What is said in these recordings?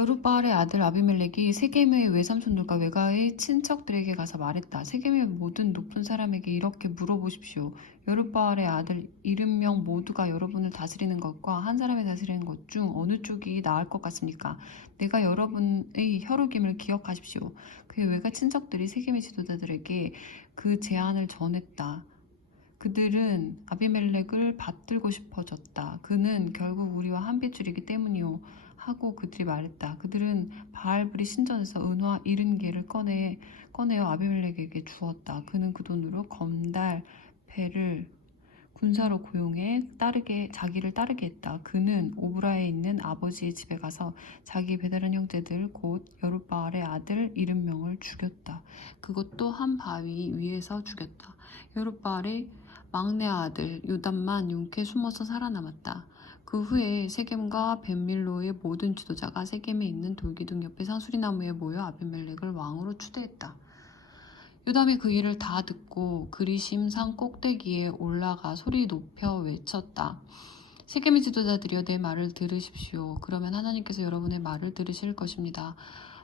여룻바알의 아들 아비멜렉이 세겜의 외삼촌들과 외가의 친척들에게 가서 말했다. 세겜의 모든 높은 사람에게 이렇게 물어보십시오. 여룻바알의 아들 70명 모두가 여러분을 다스리는 것과 한 사람이 다스리는 것 중 어느 쪽이 나을 것 같습니까? 내가 여러분의 혈육임을 기억하십시오. 그의 외가 친척들이 세겜의 지도자들에게 그 제안을 전했다. 그들은 아비멜렉을 받들고 싶어졌다. 그는 결국 우리와 한 핏줄이기 때문이요. 하고 그들이 말했다. 그들은 바알브리 신전에서 은화 70개를 꺼내어 아비멜렉에게 주었다. 그는 그 돈으로 검달 배를 군사로 고용해 자기를 따르게 했다. 그는 오브라에 있는 아버지의 집에 가서 자기 배다른 형제들 곧 여룻바알의 아들 70명을 죽였다. 그것도 한 바위 위에서 죽였다. 여룻바알의 막내 아들 요담만 용케 숨어서 살아남았다. 그 후에 세겜과 벳밀로의 모든 지도자가 세겜에 있는 돌기둥 옆에 상수리나무에 모여 아비멜렉을 왕으로 추대했다. 요담이 그 일을 다 듣고 그리심 산 꼭대기에 올라가 소리 높여 외쳤다. 세겜의 지도자들이여 내 말을 들으십시오. 그러면 하나님께서 여러분의 말을 들으실 것입니다.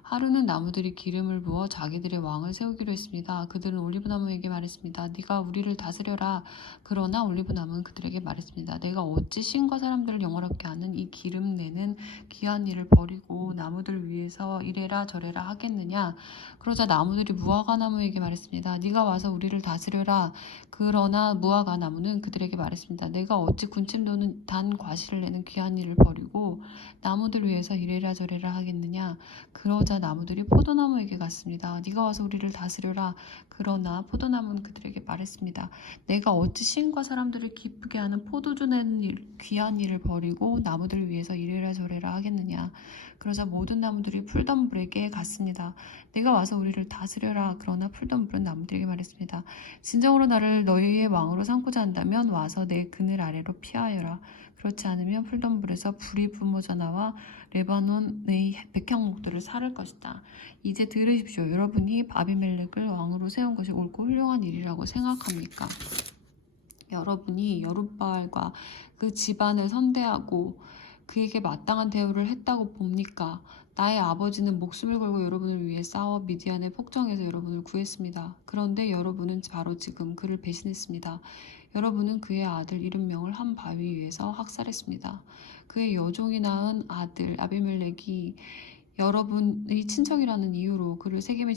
하루는 나무들이 기름을 부어 자기들의 왕을 세우기로 했습니다. 그들은 올리브나무에게 말했습니다. 네가 우리를 다스려라. 그러나 올리브나무는 그들에게 말했습니다. 내가 어찌 신과 사람들을 영화롭게 하는 이 기름 내는 귀한 일을 버리고 나무들 위해서 이래라 저래라 하겠느냐. 그러자 나무들이 무화과 나무에게 말했습니다. 네가 와서 우리를 다스려라. 그러나 무화과 나무는 그들에게 말했습니다. 내가 어찌 군침 도는 단 과실을 내는 귀한 일을 버리고 나무들 위해서 이래라 저래라 하겠느냐. 그러자 나무들이 포도나무에게 갔습니다. 네가 와서 우리를 다스려라. 그러나 포도나무는 그들에게 말했습니다. 내가 어찌 신과 사람들을 기쁘게 하는 포도주 내는 귀한 일을 버리고 나무들 위해서 이래라 저래라 하겠느냐. 그러자 모든 나무들이 풀던 불에게 갔습니다. 내가 와서 우리를 다스려라. 그러나 풀던 불은 나무들에게 말했습니다. 진정으로 나를 너희의 왕으로 삼고자 한다면 와서 내 그늘 아래로 피하여라. 그렇지 않으면 풀던 불에서 불이 뿜어져 나와 레바논의 백향목들을 사를 것이다. 이제 들으십시오. 여러분이 아비멜렉을 왕으로 세운 것이 옳고 훌륭한 일이라고 생각합니까? 여러분이 여룻바알과 그 집안을 선대하고 그에게 마땅한 대우를 했다고 봅니까? 나의 아버지는 목숨을 걸고 여러분을 위해 싸워 미디안의 폭정에서 여러분을 구했습니다. 그런데 여러분은 바로 지금 그를 배신했습니다. 여러분은 그의 아들 70명을 한 바위 위에서 학살했습니다. 그의 여종이 낳은 아들 아비멜렉이 여러분의 친척이라는 이유로 그를 세겜의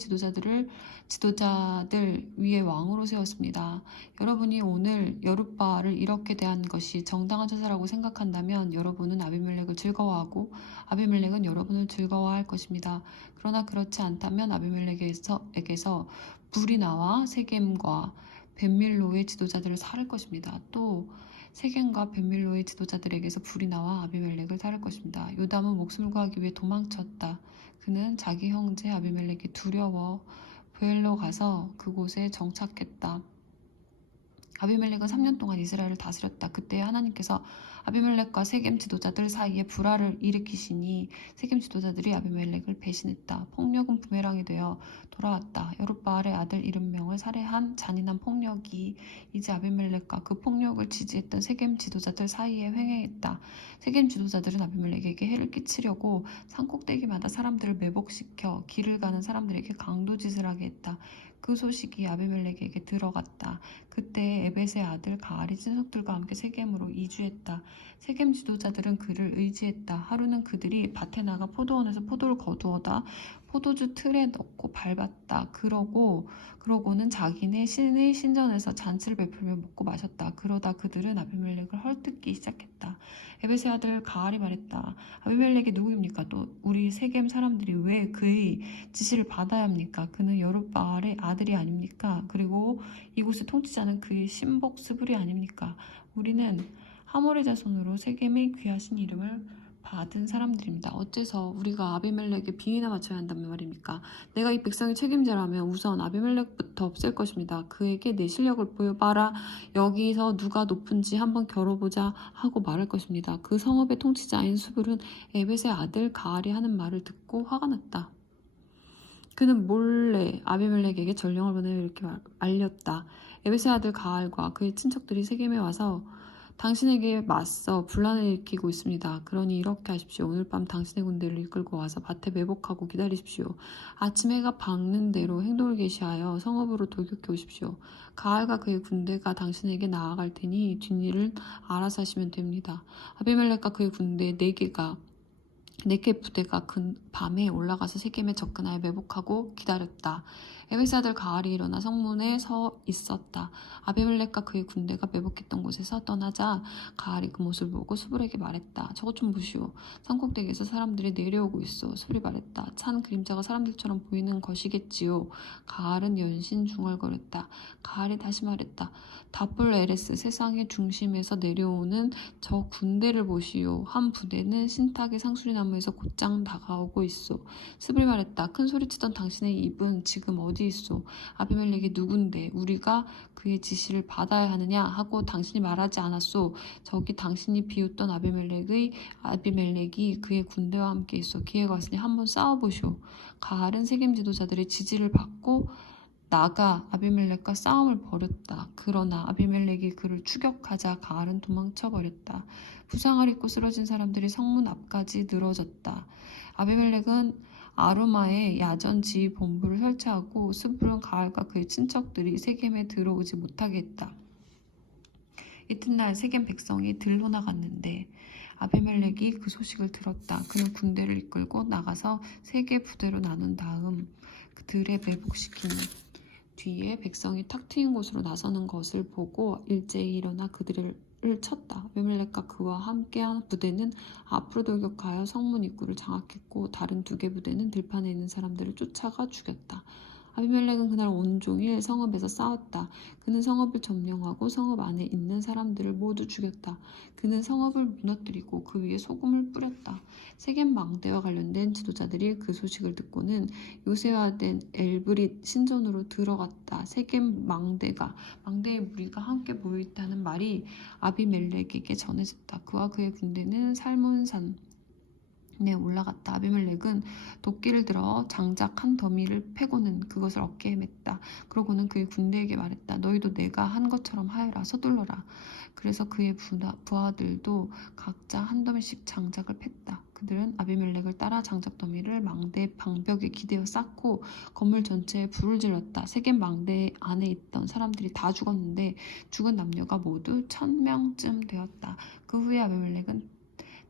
지도자들 위에 왕으로 세웠습니다. 여러분이 오늘 여룻바알을 이렇게 대한 것이 정당한 처사라고 생각한다면 여러분은 아비멜렉을 즐거워하고 아비멜렉은 여러분을 즐거워할 것입니다. 그러나 그렇지 않다면 아비멜렉에게서 불이 나와 세겜과 벳밀로의 지도자들을 살을 것입니다. 또 세겜과 벳밀로의 지도자들에게서 불이 나와 아비멜렉을 살을 것입니다. 요담은 목숨을 구하기 위해 도망쳤다. 그는 자기 형제 아비멜렉이 두려워 브엘로 가서 그곳에 정착했다. 아비멜렉은 3년 동안 이스라엘을 다스렸다. 그때 하나님께서 아비멜렉과 세겜 지도자들 사이에 불화를 일으키시니 세겜 지도자들이 아비멜렉을 배신했다. 폭력은 부메랑이 되어 돌아왔다. 여룻바알의 아들 70명을 살해한 잔인한 폭력이 이제 아비멜렉과 그 폭력을 지지했던 세겜 지도자들 사이에 횡행했다. 세겜 지도자들은 아비멜렉에게 해를 끼치려고 산꼭대기마다 사람들을 매복시켜 길을 가는 사람들에게 강도짓을 하게 했다. 그 소식이 아비멜렉에게 들어갔다. 그때 에벳의 아들 가알이 친척들과 함께 세겜으로 이주했다. 세겜 지도자들은 그를 의지했다. 하루는 그들이 밭에 나가 포도원에서 포도를 거두어다 포도주 틀에 넣고 밟았다. 그러고는 자기네 신의 신전에서 잔치를 베풀며 먹고 마셨다. 그러다 그들은 아비멜렉을 헐뜯기 시작했다. 에벳의 아들 가알이 말했다. 아비멜렉이 누구입니까? 또 우리 세겜 사람들이 왜 그의 지시를 받아야 합니까? 그는 여룻바알의 아들이 아닙니까? 그리고 이곳의 통치자는 그의 신복 스불이 아닙니까? 우리는 하몰의 자손으로 세겜의 귀하신 이름을 받은 사람들입니다. 어째서 우리가 아비멜렉에 비위나 맞춰야 한다면 말입니까? 내가 이 백성의 책임자라면 우선 아비멜렉부터 없앨 것입니다. 그에게 내 실력을 보여봐라. 여기서 누가 높은지 한번 겨뤄보자 하고 말할 것입니다. 그 성읍의 통치자인 수불은 에벳의 아들 가알이 하는 말을 듣고 화가 났다. 그는 몰래 아비멜렉에게 전령을 보내어 이렇게 알렸다. 에벳의 아들 가알과 그의 친척들이 세겜에 와서 당신에게 맞서 분란을 일으키고 있습니다. 그러니 이렇게 하십시오. 오늘 밤 당신의 군대를 이끌고 와서 밭에 매복하고 기다리십시오. 아침 해가 밝는 대로 행동을 개시하여 성읍으로 돌격해 오십시오. 가알과 그의 군대가 당신에게 나아갈 테니 뒷일을 알아서 하시면 됩니다. 아비멜렉과 그의 군대 4개 부대가 밤에 올라가서 세겜에 접근하여 매복하고 기다렸다. 에베스 아들 가알이 일어나 성문에 서 있었다. 아비멜렉과 그의 군대가 매복했던 곳에서 떠나자 가알이 그 모습을 보고 수불에게 말했다. 저것 좀 보시오. 산꼭대기에서 사람들이 내려오고 있어. 수불이 말했다. 찬 그림자가 사람들처럼 보이는 것이겠지요. 가알은 연신 중얼거렸다. 가알이 다시 말했다. 다불 에레스 세상의 중심에서 내려오는 저 군대를 보시오. 한 부대는 신탁의 상수리나무에서 곧장 다가오고 있소. 스불이 말했다. 큰 소리치던 당신의 입은 지금 어디 있소? 아비멜렉이 누군데 우리가 그의 지시를 받아야 하느냐 하고 당신이 말하지 않았소. 저기 당신이 비웃던 아비멜렉이 그의 군대와 함께 있어. 기회가 왔으니 한번 싸워보시오. 가알은 세겜 지도자들의 지지를 받고 나가 아비멜렉과 싸움을 벌였다. 그러나 아비멜렉이 그를 추격하자 가알은 도망쳐버렸다. 부상을 입고 쓰러진 사람들이 성문 앞까지 늘어졌다. 아비멜렉은 아루마에 야전 지휘 본부를 설치하고 스불은 가알과 그의 친척들이 세겜에 들어오지 못하게 했다. 이튿날 세겜 백성이 들로 나갔는데 아비멜렉이 그 소식을 들었다. 그는 군대를 이끌고 나가서 3개 부대로 나눈 다음 그들의 매복시킨 뒤에 백성이 탁 트인 곳으로 나서는 것을 보고 일제히 일어나 그들을 쳤다. 아비멜렉과 그와 함께한 부대는 앞으로 돌격하여 성문 입구를 장악했고 다른 2개 부대는 들판에 있는 사람들을 쫓아가 죽였다. 아비멜렉은 그날 온종일 성읍에서 싸웠다. 그는 성읍을 점령하고 성읍 안에 있는 사람들을 모두 죽였다. 그는 성읍을 무너뜨리고 그 위에 소금을 뿌렸다. 세겜 망대와 관련된 지도자들이 그 소식을 듣고는 요새화된 엘브릿 신전으로 들어갔다. 세겜 망대에 무리가 함께 모여있다는 말이 아비멜렉에게 전해졌다. 그와 그의 군대는 살몬산 올라갔다. 아비멜렉은 도끼를 들어 장작 한 더미를 패고는 그것을 어깨에 맸다. 그러고는 그의 군대에게 말했다. 너희도 내가 한 것처럼 하여라. 서둘러라. 그래서 그의 부하들도 각자 한 더미씩 장작을 팼다. 그들은 아비멜렉을 따라 장작 더미를 망대 방벽에 기대어 쌓고 건물 전체에 불을 질렀다. 세겜 망대 안에 있던 사람들이 다 죽었는데 죽은 남녀가 모두 1000명쯤 되었다. 그 후에 아비멜렉은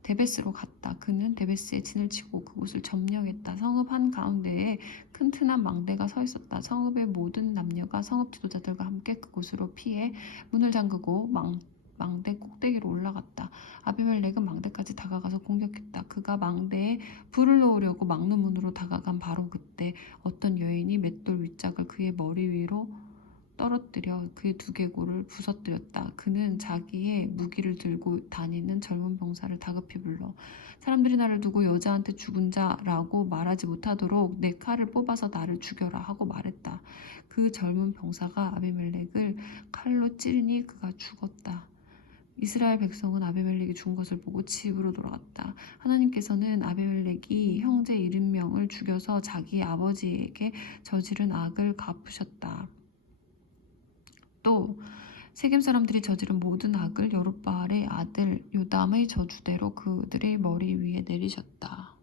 데베스로 갔다. 그는 데베스에 진을 치고 그곳을 점령했다. 성읍 한가운데에 큰 튼한 망대가 서 있었다. 성읍의 모든 남녀가 성읍 지도자들과 함께 그곳으로 피해 문을 잠그고 망대 꼭대기로 올라갔다. 아비멜렉은 망대까지 다가가서 공격했다. 그가 망대에 불을 놓으려고 막는 문으로 다가간 바로 그때 어떤 여인이 맷돌 윗짝을 그의 머리 위로 떨어뜨려 그의 두개골을 부서뜨렸다. 그는 자기의 무기를 들고 다니는 젊은 병사를 다급히 불러 사람들이 나를 두고 여자한테 죽은 자라고 말하지 못하도록 내 칼을 뽑아서 나를 죽여라 하고 말했다. 그 젊은 병사가 아비멜렉을 칼로 찌르니 그가 죽었다. 이스라엘 백성은 아비멜렉이 죽은 것을 보고 집으로 돌아갔다. 하나님께서는 아비멜렉이 형제 70명을 죽여서 자기 아버지에게 저지른 악을 갚으셨다. 또 세겜 사람들이 저지른 모든 악을 여룻바알의 아들 요담의 저주대로 그들의 머리 위에 내리셨다.